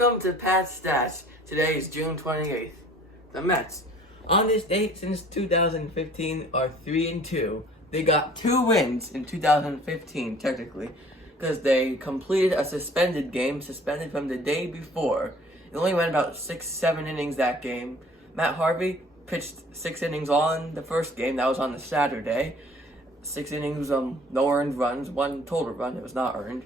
Welcome to Pat's Stats. Today is June 28th. The Mets, on this date since 2015, are 3-2. They got 2 wins in 2015, technically, because they completed a suspended game, suspended from the day before. It only went about 6-7 innings that game. Matt Harvey pitched 6 innings on the first game. That was on the Saturday. 6 innings, no earned runs, 1 total run. It was not earned.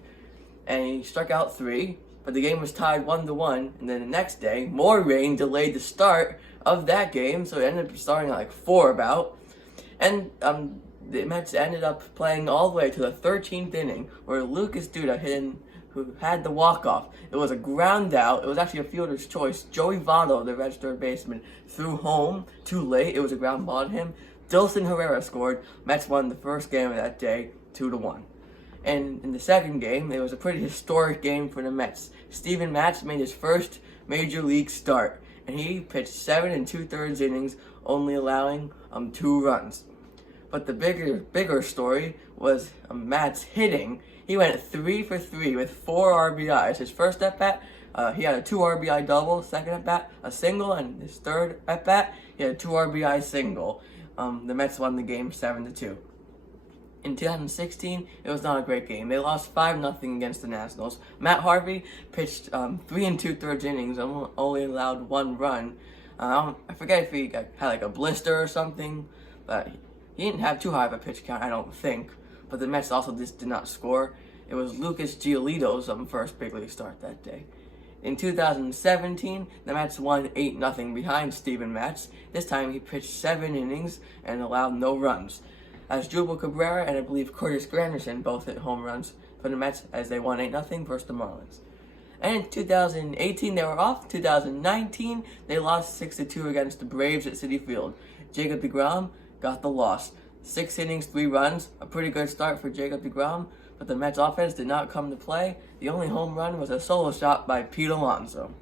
And he struck out 3. But the game was tied 1-1, and then the next day, more rain delayed the start of that game, so it ended up starting at 4 about. And the Mets ended up playing all the way to the 13th inning, where Lucas Duda who had the walk-off. It was a ground out. It was actually a fielder's choice. Joey Votto, the registered baseman, threw home too late. It was a ground ball to him. Dilson Herrera scored. Mets won the first game of that day, 2-1. And in the second game, it was a pretty historic game for the Mets. Steven Matz made his first major league start, and he pitched 7 2/3 innings, only allowing 2 runs. But the bigger story was Matz hitting. He went 3 for 3 with 4 RBIs. His first at bat, he had a 2 RBI double. Second at bat, a single, and his third at bat, he had a 2 RBI single. The Mets won the game 7-2. In 2016, it was not a great game. They lost 5-0 against the Nationals. Matt Harvey pitched 3 2/3 innings and only allowed 1 run. I forget if he had a blister or something, but he didn't have too high of a pitch count, I don't think. But the Mets also just did not score. It was Lucas Giolito's first big league start that day. In 2017, the Mets won 8-0 behind Steven Matz. This time he pitched 7 innings and allowed no runs, as Jubal Cabrera and I believe Curtis Granderson both hit home runs for the Mets as they won 8-0 versus the Marlins. And in 2018, they were off. 2019, they lost 6-2 against the Braves at Citi Field. Jacob deGrom got the loss. 6 innings, 3 runs, a pretty good start for Jacob deGrom, but the Mets offense did not come to play. The only home run was a solo shot by Pete Alonso.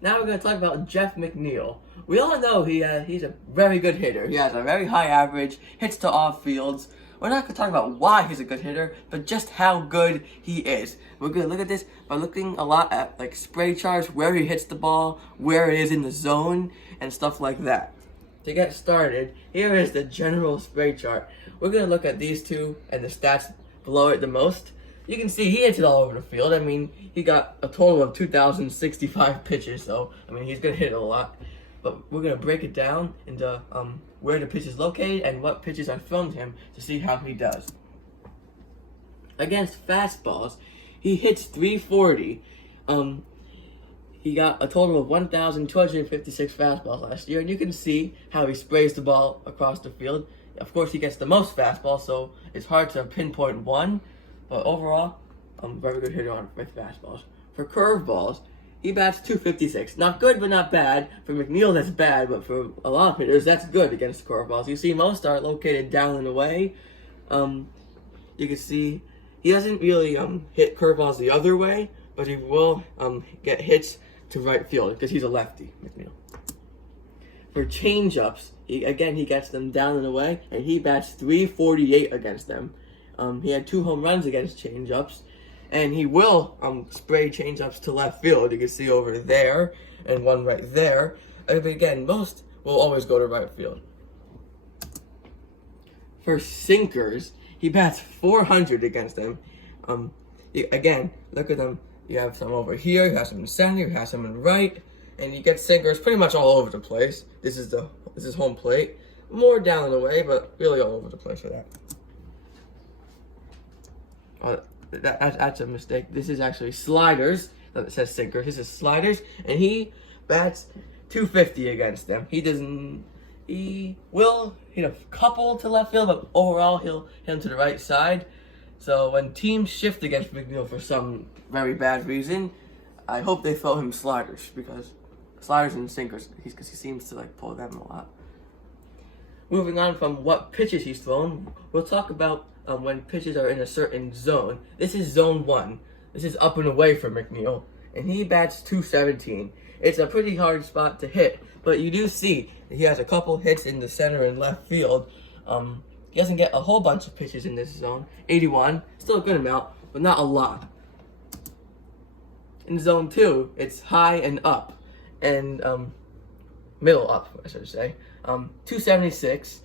Now we're going to talk about Jeff McNeil. We all know he's a very good hitter. He has a very high average, hits to all fields. We're not going to talk about why he's a good hitter, but just how good he is. We're going to look at this by looking a lot at spray charts, where he hits the ball, where it is in the zone, and stuff like that. To get started, here is the general spray chart. We're going to look at these two and the stats below it the most. You can see he hits it all over the field. I mean, he got a total of 2,065 pitches, so, he's going to hit it a lot. But we're going to break it down into where the pitch is located and what pitches are thrown to him to see how he does. Against fastballs, he hits 340. He got a total of 1,256 fastballs last year, and you can see how he sprays the ball across the field. Of course, he gets the most fastballs, so it's hard to pinpoint one. But overall, very good hitter with fastballs. For curveballs, he bats .256. Not good, but not bad. For McNeil, that's bad, but for a lot of hitters, that's good against curveballs. You see most are located down and away. You can see he doesn't really hit curveballs the other way, but he will get hits to right field because he's a lefty, McNeil. For changeups, he gets them down and away, and he bats .348 against them. He had 2 home runs against changeups, and he will spray changeups to left field. You can see over there, and one right there. But again, most will always go to right field. For sinkers, he bats .400 against them. Again, look at them. You have some over here, you have some in center, you have some in right, and you get sinkers pretty much all over the place. This is home plate. More down and away, but really all over the place for that. That's a mistake. This is actually sliders. It says sinkers. This is sliders, and he bats .250 against them. He will hit a couple to left field, but overall he'll hit them to the right side. So when teams shift against McNeil for some very bad reason, I hope they throw him sliders, because sliders and sinkers, because he seems to pull them a lot. Moving on from what pitches he's thrown, we'll talk about when pitches are in a certain zone. This is zone 1. This is up and away from McNeil, and he bats .217. It's a pretty hard spot to hit, but you do see that he has a couple hits in the center and left field. He doesn't get a whole bunch of pitches in this zone. 81, still a good amount, but not a lot. In zone 2, it's high and up, and middle up, I should say. 276.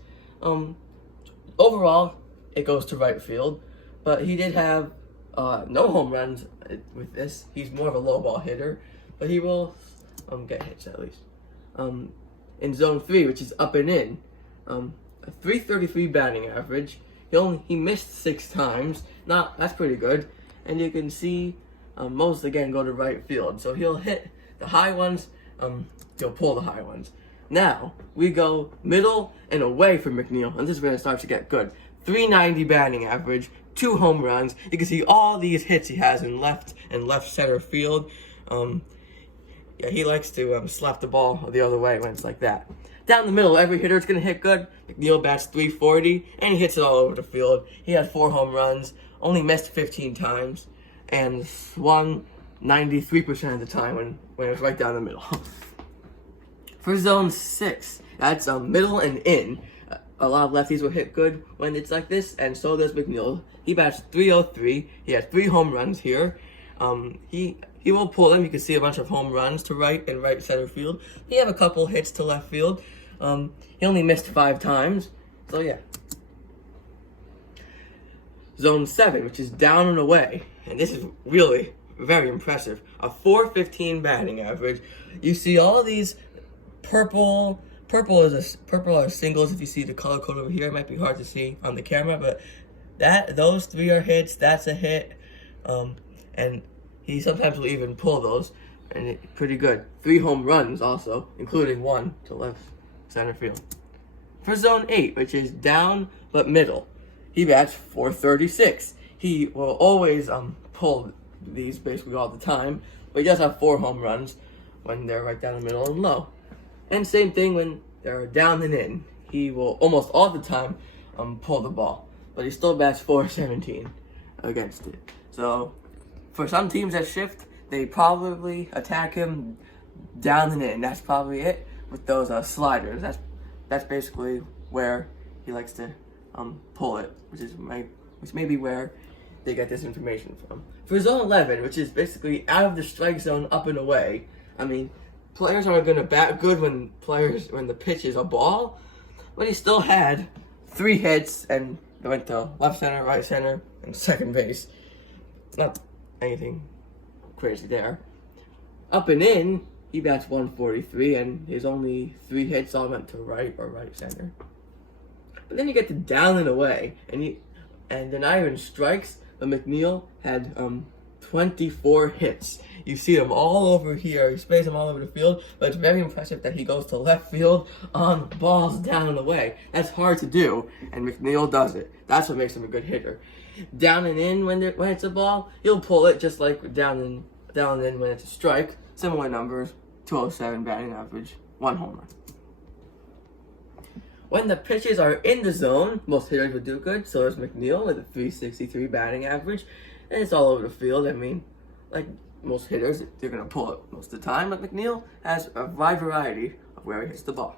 Overall, it goes to right field, but he did have no home runs with this. He's more of a low ball hitter, but he will get hits at least. In zone 3, which is up and in, a 333 batting average. He missed 6 times. That's pretty good. And you can see most again go to right field. So he'll hit the high ones. He'll pull the high ones. Now we go middle and away for McNeil, and this is where it starts to get good. 390 batting average, 2 home runs. You can see all these hits he has in left and left center field. Yeah, he likes to slap the ball the other way when it's like that. Down the middle, every hitter is going to hit good. McNeil bats 340, and he hits it all over the field. He had 4 home runs, only missed 15 times, and swung 93% of the time when it was right down the middle. For zone 6, that's middle and in. A lot of lefties will hit good when it's like this, and so does McNeil. He bats 303. He has 3 home runs here. He will pull them. You can see a bunch of home runs to right and right center field. He have a couple hits to left field. He only missed 5 times. So yeah. Zone 7, which is down and away. And this is really very impressive. A 415 batting average. You see all these purple are singles. If you see the color code over here, it might be hard to see on the camera, but those 3 are hits. That's a hit. And he sometimes will even pull those, and it's pretty good. 3 home runs also, including 1 to left center field. For zone 8, which is down but middle, he bats 436. He will always pull these basically all the time, but he does have 4 home runs when they're right down the middle and low. And same thing when they're down and in. He will almost all the time pull the ball, but he still bats 417 against it. So for some teams that shift, they probably attack him down and in. That's probably it with those sliders. That's basically where he likes to pull it, which may be where they get this information from. For zone 11, which is basically out of the strike zone, up and away. I mean, players aren't going to bat good when the pitch is a ball, but he still had 3 hits and they went to left center, right center, and second base. Not anything crazy there. Up and in, he bats 143, and his only 3 hits all went to right or right center. But then you get to down and away, and they're not even strikes, but McNeil had 24 hits. You see them all over here. He sprays them all over the field, but it's very impressive that he goes to left field on balls down and away. That's hard to do, and McNeil does it. That's what makes him a good hitter. Down and in when it's a ball, he'll pull it just like down and in when it's a strike. Similar numbers, 207 batting average, 1 home run. When the pitches are in the zone, most hitters would do good. So does McNeil with a 363 batting average. And it's all over the field. I mean, like most hitters, they're going to pull it most of the time. But McNeil has a wide variety of where he hits the ball.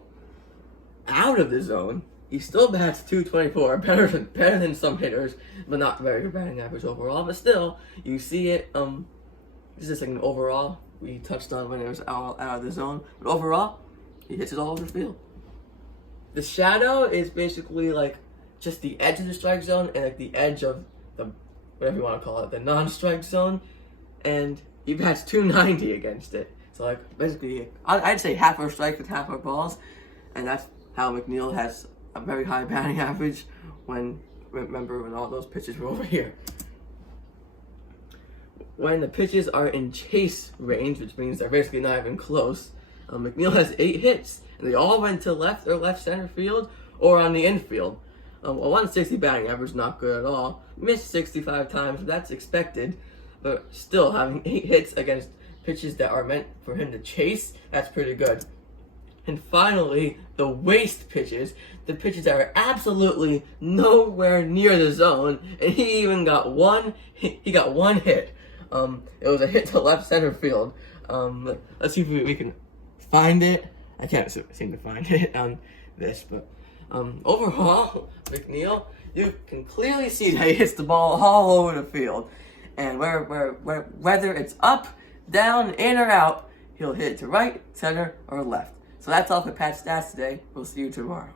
Out of the zone, he still bats 224, better than some hitters, but not very good batting average overall. But still, you see it. This is like an overall. We touched on when it was out of the zone. But overall, he hits it all over the field. The shadow is basically like just the edge of the strike zone and like the edge of the, whatever you want to call it, the non-strike zone. And he bats 290 against it. So like basically, I'd say half our strikes and half our balls. And that's how McNeil has a very high batting average when all those pitches were over here. When the pitches are in chase range, which means they're basically not even close, McNeil has 8 hits, and they all went to left or left center field or on the infield. A 160 batting average, not good at all. Missed 65 times, that's expected, but still having 8 hits against pitches that are meant for him to chase, that's pretty good. And finally, the waste pitches, the pitches that are absolutely nowhere near the zone, and he even got one hit. It was a hit to left center field. Let's see if we can find it. I can't seem to find it on this, but overall, McNeil, you can clearly see that he hits the ball all over the field. And whether it's up down, in or out, he'll hit it to right, center, or left. So that's all for Pat's stats today. We'll see you tomorrow.